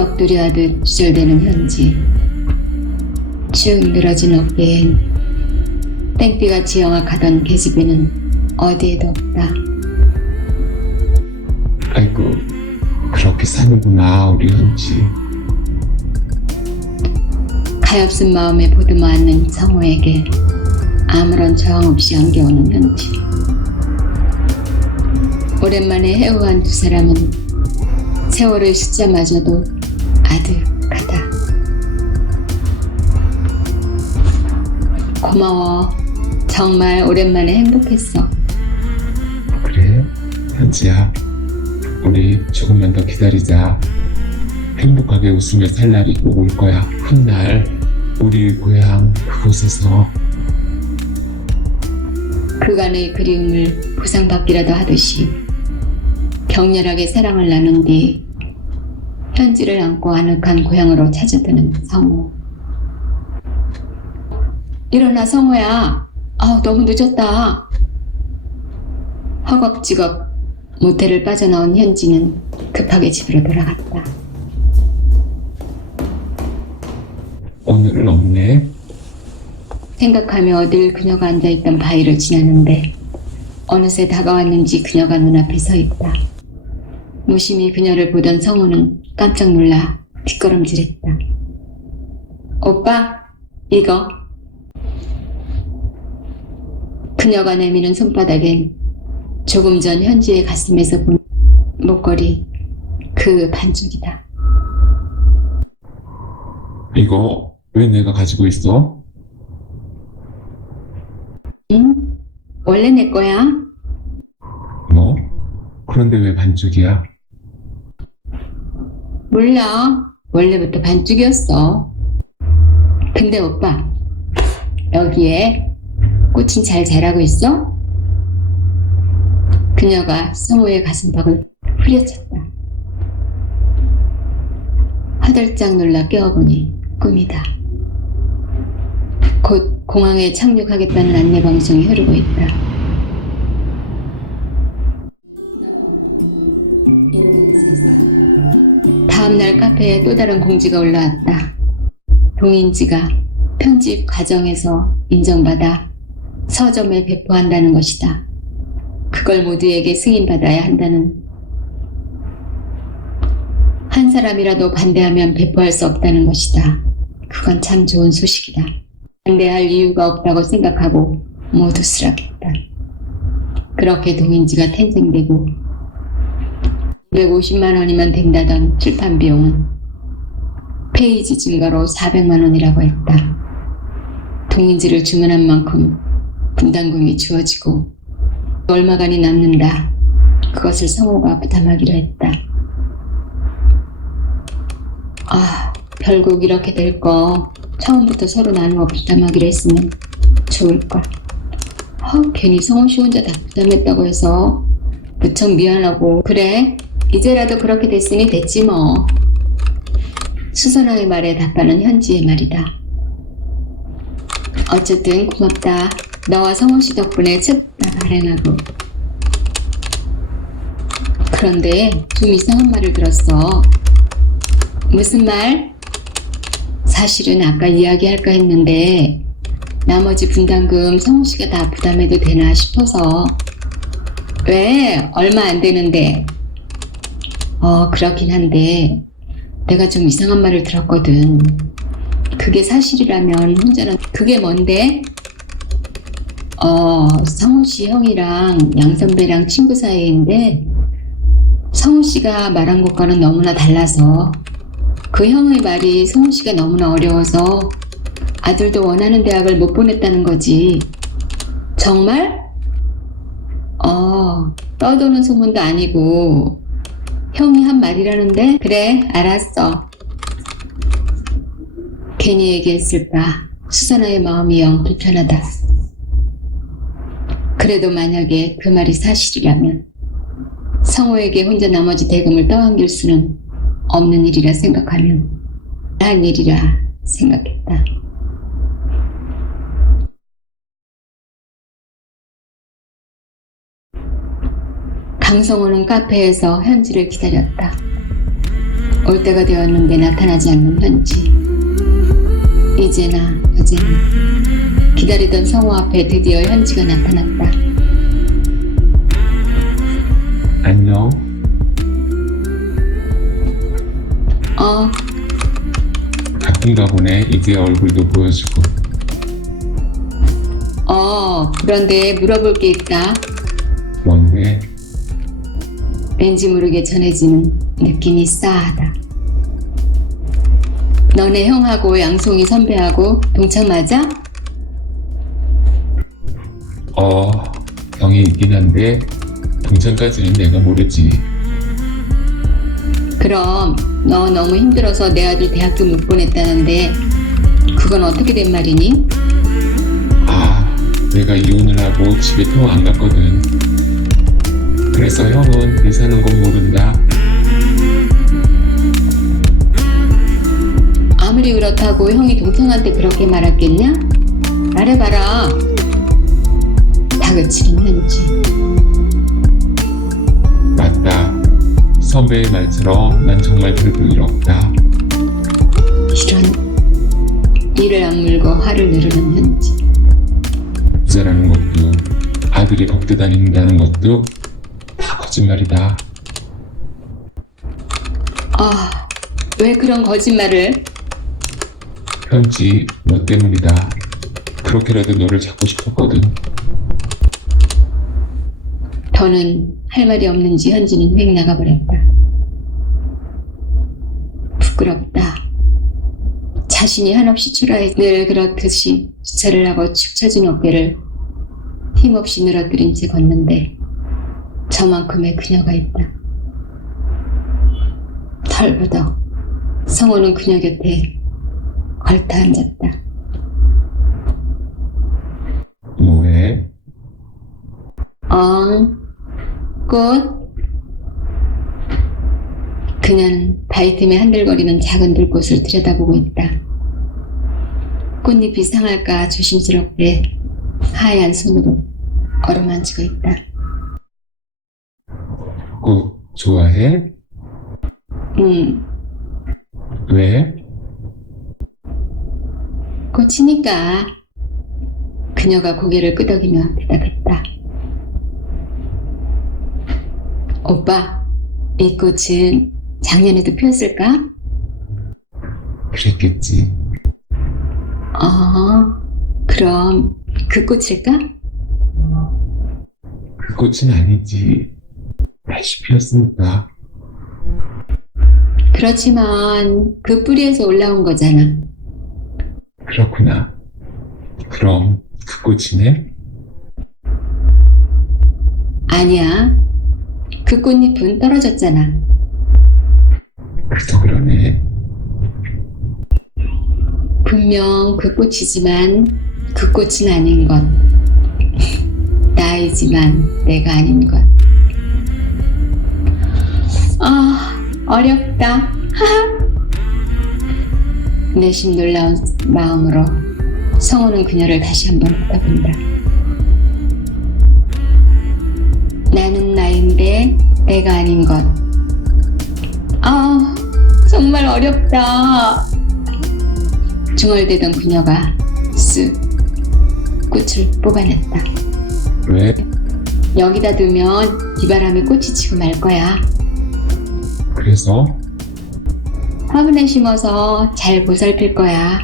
넋두리하듯 주절되는 현지. 쭉 늘어진 어깨엔 땡비같이 영악하던 계집애는 어디에도 없다. 아이고 그렇게 사는구나 우리 현지 가엾은 마음에 보듬어 안는 성호에게 아무런 저항 없이 안겨오는 현지. 오랜만에 해우한 두 사람은 세월의 숫자마저도 아득하다. 고마워. 정말 오랜만에 행복했어. 그래 현지야 우리 조금만 더 기다리자 행복하게 웃으며 살 날이 꼭올 거야 훗날 우리 고향 그곳에서 그간의 그리움을 보상받기라도 하듯이 격렬하게 사랑을 나눈 뒤 현지를 안고 아늑한 고향으로 찾아드는 성우. 일어나 성우야. 아우 너무 늦었다. 허겁지겁 모텔을 빠져나온 현지는 급하게 집으로 돌아갔다. 오늘은 없네 생각하며 어딜 그녀가 앉아있던 바위를 지나는데 어느새 다가왔는지 그녀가 눈앞에 서 있다. 무심히 그녀를 보던 성우는 깜짝 놀라 뒷걸음질했다. 오빠, 이거. 그녀가 내미는 손바닥엔 조금 전 현지의 가슴에서 본 목걸이 그 반쪽이다. 이거 왜 내가 가지고 있어? 응? 원래 내 거야? 뭐? 그런데 왜 반쪽이야? 몰라. 원래부터 반쪽이었어. 근데 오빠, 여기에 꽃은 잘 자라고 있어? 그녀가 성우의 가슴팍을 후려쳤다. 화들짝 놀라 깨어보니 꿈이다. 곧 공항에 착륙하겠다는 안내 방송이 흐르고 있다. 다음날 카페에 또 다른 공지가 올라왔다. 동인지가 편집 과정에서 인정받아 서점에 배포한다는 것이다. 그걸 모두에게 승인받아야 한다는 한 사람이라도 반대하면 배포할 수 없다는 것이다. 그건 참 좋은 소식이다. 반대할 이유가 없다고 생각하고 모두 쓰라겠다. 그렇게 동인지가 탄생되고 250만 원이면 된다던 출판 비용은 페이지 증가로 400만 원이라고 했다. 동인지를 주문한 만큼 분담금이 주어지고 얼마간이 남는다. 그것을 성호가 부담하기로 했다. 아, 결국 이렇게 될 거 처음부터 서로 나누어 부담하기로 했으면 좋을걸. 아, 괜히 성호 씨 혼자 다 부담했다고 해서 무척 미안하고 그래 이제라도 그렇게 됐으니 됐지 뭐. 수선아의 말에 답하는 현지의 말이다. 어쨌든 고맙다. 너와 성호 씨 덕분에 첩다 발행하고. 그런데 좀 이상한 말을 들었어. 무슨 말? 사실은 아까 이야기할까 했는데 나머지 분담금 성호 씨가 다 부담해도 되나 싶어서 왜? 얼마 안 되는데. 어, 그렇긴 한데, 내가 좀 이상한 말을 들었거든. 그게 사실이라면 혼자는, 그게 뭔데? 어, 성우 씨 형이랑 양 선배랑 친구 사이인데, 성우 씨가 말한 것과는 너무나 달라서, 그 형의 말이 성우 씨가 너무나 어려워서, 아들도 원하는 대학을 못 보냈다는 거지. 정말? 어, 떠도는 소문도 아니고, 형이 한 말이라는데? 그래, 알았어. 괜히 얘기했을까? 수선아의 마음이 영 불편하다. 그래도 만약에 그 말이 사실이라면, 성호에게 혼자 나머지 대금을 떠안길 수는 없는 일이라 생각하면, 할 일이라 생각했다. 강성호는 카페에서 현지를 기다렸다. 올 때가 되었는데 나타나지 않는 현지. 이제나 어제나 기다리던 성우 앞에 드디어 현지가 나타났다. 안녕. 어, 바쁜가 보네. 이제 얼굴도 보여주고. 어, 그런데 물어볼 게 있다. 왠지 모르게 전해지는 느낌이 싸하다. 너네 형하고 양송이 선배하고 동창 맞아? 어, 형이 있긴 한데, 동창까지는 내가 모르지. 그럼 너 너무 힘들어서 내 아들 대학도 못 보냈다는데 그건 어떻게 된 말이니? 아, 내가 이혼을 하고 집에 통안 갔거든. 그래서 형은 내 사는 건 모른다. 아무리 그렇다고 형이 동창한테 그렇게 말했겠냐? 말해봐라. 다그치는 현지. 맞다. 선배의 말처럼 난 정말 별볼 일 없다. 이런 이를 악물고 화를 현지. 부자라는 것도, 아들이 겁대 다닌다는 것도 다 거짓말이다. 아, 왜 그런 거짓말을? 현지, 너 때문이다. 그렇게라도 너를 잡고 싶었거든. 더는 할 말이 없는지 현지는 휙 나가버렸다. 부끄럽다. 자신이 한없이 초라해 늘 그렇듯이 주차를 하고 축 처진 어깨를 힘없이 늘어뜨린 채 걷는데 저만큼의 그녀가 있다. 털보덕 성호는 그녀 곁에 걸터 앉았다. 뭐해? 어, 꽃. 그녀는 바위 틈에 한들거리는 작은 불꽃을 들여다보고 있다. 꽃잎이 상할까 조심스럽게 하얀 손으로 어루만지고 있다. 꽃 좋아해? 음, 왜? 꽃이니까. 그녀가 고개를 끄덕이며 대답했다. 오빠, 이 꽃은 작년에도 피었을까? 그랬겠지. 어, 그럼 그 꽃일까? 그 꽃은 아니지. 피었으니까. 그렇지만 그 뿌리에서 올라온 거잖아. 그렇구나. 그럼 그 꽃이네? 아니야. 그 꽃잎은 떨어졌잖아. 그래도 그러네. 분명 그 꽃이지만 그 꽃은 아닌 것. 나이지만 내가 아닌 것. 어렵다. 내심 놀라운 마음으로 성우는 그녀를 다시 한번 훑어본다. 나는 나인데 내가 아닌 것. 아, 정말 어렵다. 중얼대던 그녀가 쓱 꽃을 뽑아냈다. 왜? 여기다 두면 비바람에 꽃이 지고 말 거야. 그래서? 화분에 심어서 잘 보살필 거야.